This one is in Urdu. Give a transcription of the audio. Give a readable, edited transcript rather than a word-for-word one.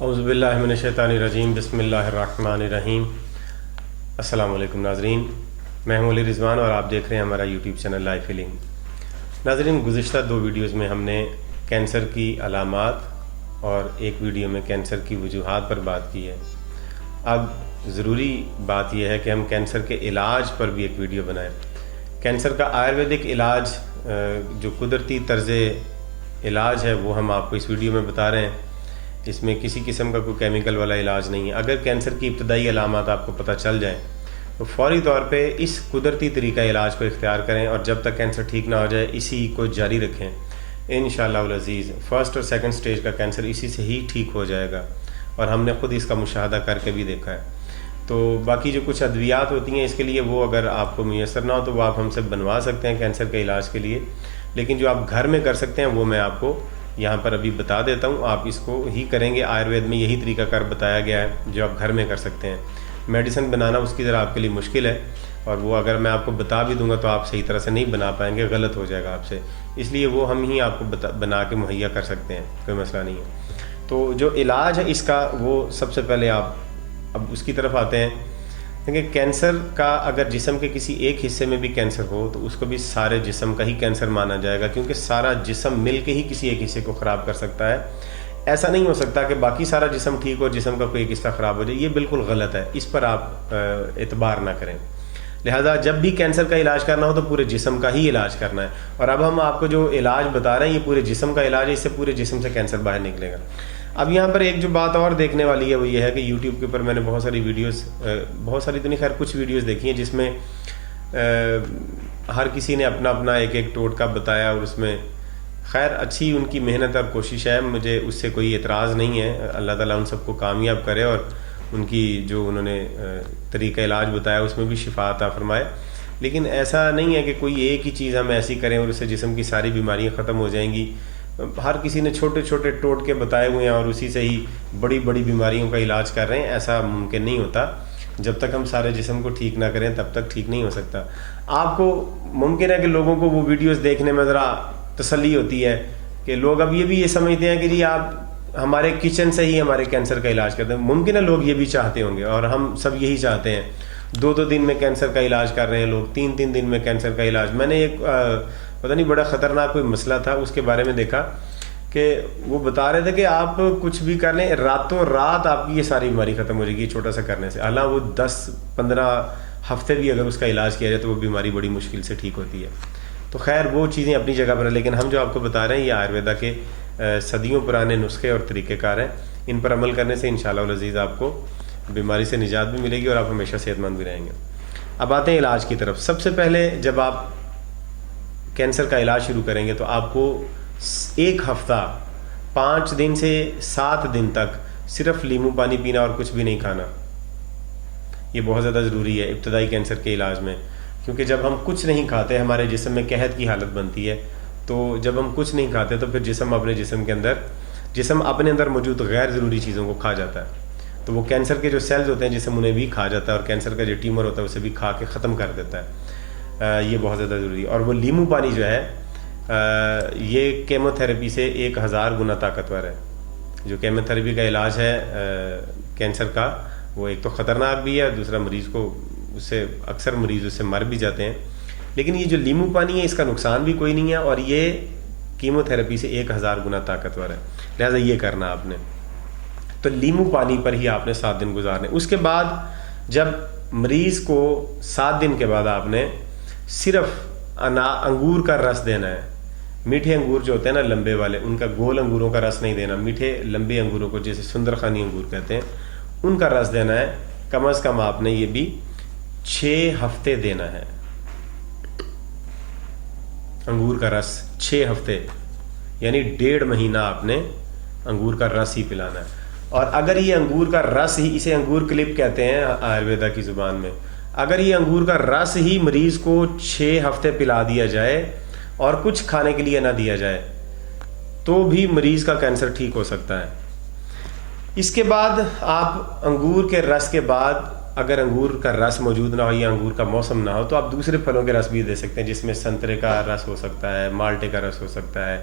اعوذ باللہ من الشیطان الرجیم بسم اللہ الرحمن الرحیم۔ السلام علیکم ناظرین، میں ہوں علی رضوان اور آپ دیکھ رہے ہیں ہمارا یوٹیوب چینل لائف ہیلنگ۔ ناظرین، گزشتہ 2 ویڈیوز میں ہم نے کینسر کی علامات اور ایک ویڈیو میں کینسر کی وجوہات پر بات کی ہے۔ اب ضروری بات یہ ہے کہ ہم کینسر کے علاج پر بھی ایک ویڈیو بنائیں۔ کینسر کا آیورویدک علاج جو قدرتی طرز علاج ہے وہ ہم آپ کو اس ویڈیو میں بتا رہے ہیں۔ اس میں کسی قسم کا کوئی کیمیکل والا علاج نہیں ہے۔ اگر کینسر کی ابتدائی علامات آپ کو پتہ چل جائیں تو فوری طور پہ اس قدرتی طریقہ علاج کو اختیار کریں اور جب تک کینسر ٹھیک نہ ہو جائے اسی کو جاری رکھیں۔ انشاءاللہ العزیز فرسٹ اور سیکنڈ سٹیج کا کینسر اسی سے ہی ٹھیک ہو جائے گا، اور ہم نے خود اس کا مشاہدہ کر کے بھی دیکھا ہے۔ تو باقی جو کچھ ادویات ہوتی ہیں اس کے لیے وہ اگر آپ کو میسر نہ ہو تو وہ آپ ہم سے بنوا سکتے ہیں کینسر کے علاج کے لیے، لیکن جو آپ گھر میں کر سکتے ہیں وہ میں آپ کو یہاں پر ابھی بتا دیتا ہوں۔ آپ اس کو ہی کریں گے، آیوروید میں یہی طریقہ کار بتایا گیا ہے جو آپ گھر میں کر سکتے ہیں۔ میڈیسن بنانا اس کی ذرا آپ کے لیے مشکل ہے، اور وہ اگر میں آپ کو بتا بھی دوں گا تو آپ صحیح طرح سے نہیں بنا پائیں گے، غلط ہو جائے گا آپ سے، اس لیے وہ ہم ہی آپ کو بنا کے مہیا کر سکتے ہیں، کوئی مسئلہ نہیں ہے۔ تو جو علاج ہے اس کا وہ سب سے پہلے آپ اب اس کی طرف آتے ہیں۔ دیکھیں، کینسر کا اگر جسم کے کسی ایک حصے میں بھی کینسر ہو تو اس کو بھی سارے جسم کا ہی کینسر مانا جائے گا، کیونکہ سارا جسم مل کے ہی کسی ایک حصے کو خراب کر سکتا ہے۔ ایسا نہیں ہو سکتا کہ باقی سارا جسم ٹھیک ہو، جسم کا کوئی ایک حصہ خراب ہو جائے، یہ بالکل غلط ہے، اس پر آپ اعتبار نہ کریں۔ لہٰذا جب بھی کینسر کا علاج کرنا ہو تو پورے جسم کا ہی علاج کرنا ہے، اور اب ہم آپ کو جو علاج بتا رہے ہیں یہ پورے جسم کا علاج ہے، اس سے پورے جسم سے کینسر باہر نکلے گا۔ اب یہاں پر ایک جو بات اور دیکھنے والی ہے وہ یہ ہے کہ یوٹیوب کے اوپر میں نے بہت ساری ویڈیوز، بہت ساری تو نہیں، خیر کچھ ویڈیوز دیکھی ہیں جس میں ہر کسی نے اپنا اپنا ایک ٹوٹکا بتایا، اور اس میں خیر اچھی ان کی محنت اور کوشش ہے، مجھے اس سے کوئی اعتراض نہیں ہے۔ اللہ تعالیٰ ان سب کو کامیاب کرے اور ان کی جو انہوں نے طریقہ علاج بتایا اس میں بھی شفا عطا فرمائے۔ لیکن ایسا نہیں ہے کہ کوئی ایک ہی چیز ہم ایسی کریں اور اس سے جسم کی ساری بیماریاں ختم ہو جائیں گی۔ ہر کسی نے چھوٹے چھوٹے ٹوٹکے بتائے ہوئے ہیں اور اسی سے ہی بڑی بڑی بیماریوں کا علاج کر رہے ہیں، ایسا ممکن نہیں ہوتا۔ جب تک ہم سارے جسم کو ٹھیک نہ کریں تب تک ٹھیک نہیں ہو سکتا۔ آپ کو ممکن ہے کہ لوگوں کو وہ ویڈیوز دیکھنے میں ذرا تسلی ہوتی ہے کہ لوگ اب یہ بھی یہ سمجھتے ہیں کہ جی آپ ہمارے کچن سے ہی ہمارے کینسر کا علاج کرتے ہیں۔ ممکن ہے لوگ یہ بھی چاہتے ہوں گے، اور ہم سب یہی چاہتے ہیں۔ 2 دن میں کینسر کا علاج کر رہے ہیں لوگ، 3 دن میں کینسر کا علاج۔ میں نے ایک پتہ نہیں بڑا خطرناک کوئی مسئلہ تھا، اس کے بارے میں دیکھا کہ وہ بتا رہے تھے کہ آپ کچھ بھی کر لیں راتوں رات آپ کی یہ ساری بیماری ختم ہو جائے گی چھوٹا سا کرنے سے۔ حالانکہ وہ 10-15 ہفتے بھی اگر اس کا علاج کیا جائے تو وہ بیماری بڑی مشکل سے ٹھیک ہوتی ہے۔ تو خیر وہ چیزیں اپنی جگہ پر ہیں، لیکن ہم جو آپ کو بتا رہے ہیں یہ آیورویدا کے صدیوں پرانے نسخے اور طریقہ کار ہیں، ان پر عمل کرنے سے انشاءاللہ العزیز آپ کو بیماری سے نجات بھی ملے گی اور آپ ہمیشہ صحت مند بھی رہیں گے۔ اب آتے ہیں علاج کی طرف۔ سب سے پہلے جب آپ کینسر کا علاج شروع کریں گے تو آپ کو 1 ہفتہ 5 دن سے 7 دن تک صرف لیمو پانی پینا اور کچھ بھی نہیں کھانا۔ یہ بہت زیادہ ضروری ہے ابتدائی کینسر کے علاج میں، کیونکہ جب ہم کچھ نہیں کھاتے ہمارے جسم میں قحط کی حالت بنتی ہے، تو جب ہم کچھ نہیں کھاتے تو پھر جسم اپنے اندر موجود غیر ضروری چیزوں کو کھا جاتا ہے، تو وہ کینسر کے جو سیلز ہوتے ہیں جسم انہیں بھی کھا جاتا ہے، اور کینسر کا جو ٹیومر ہوتا ہے اسے بھی کھا کے ختم کر دیتا ہے۔ یہ بہت زیادہ ضروری ہے۔ اور وہ لیمو پانی جو ہے یہ کیمو تھراپی سے 1000 گنا طاقتور ہے۔ جو کیمو تھراپی کا علاج ہے کینسر کا، وہ ایک تو خطرناک بھی ہے، دوسرا مریض کو اس سے اکثر مریض اس سے مر بھی جاتے ہیں، لیکن یہ جو لیمو پانی ہے اس کا نقصان بھی کوئی نہیں ہے، اور یہ کیمو تھراپی سے 1000 گنا طاقتور ہے، لہٰذا یہ کرنا آپ نے۔ تو لیمو پانی پر ہی آپ نے 7 دن گزارنے۔ اس کے بعد جب مریض کو 7 دن کے بعد آپ نے صرف انگور کا رس دینا ہے۔ میٹھے انگور جو ہوتے ہیں نا لمبے والے، ان کا گول انگوروں کا رس نہیں دینا، میٹھے لمبے انگوروں کو جیسے سندرخانی انگور کہتے ہیں ان کا رس دینا ہے۔ کم از کم آپ نے یہ بھی 6 ہفتے دینا ہے۔ انگور کا رس 6 ہفتے یعنی 1.5 مہینہ آپ نے انگور کا رس ہی پلانا ہے۔ اور اگر یہ انگور کا رس ہی، اسے انگور کلپ کہتے ہیں آیورویدا کی زبان میں، اگر یہ انگور کا رس ہی مریض کو 6 ہفتے پلا دیا جائے اور کچھ کھانے کے لیے نہ دیا جائے تو بھی مریض کا کینسر ٹھیک ہو سکتا ہے۔ اس کے بعد آپ انگور کے رس کے بعد اگر انگور کا رس موجود نہ ہو یا انگور کا موسم نہ ہو تو آپ دوسرے پھلوں کے رس بھی دے سکتے ہیں، جس میں سنترے کا رس ہو سکتا ہے، مالٹے کا رس ہو سکتا ہے،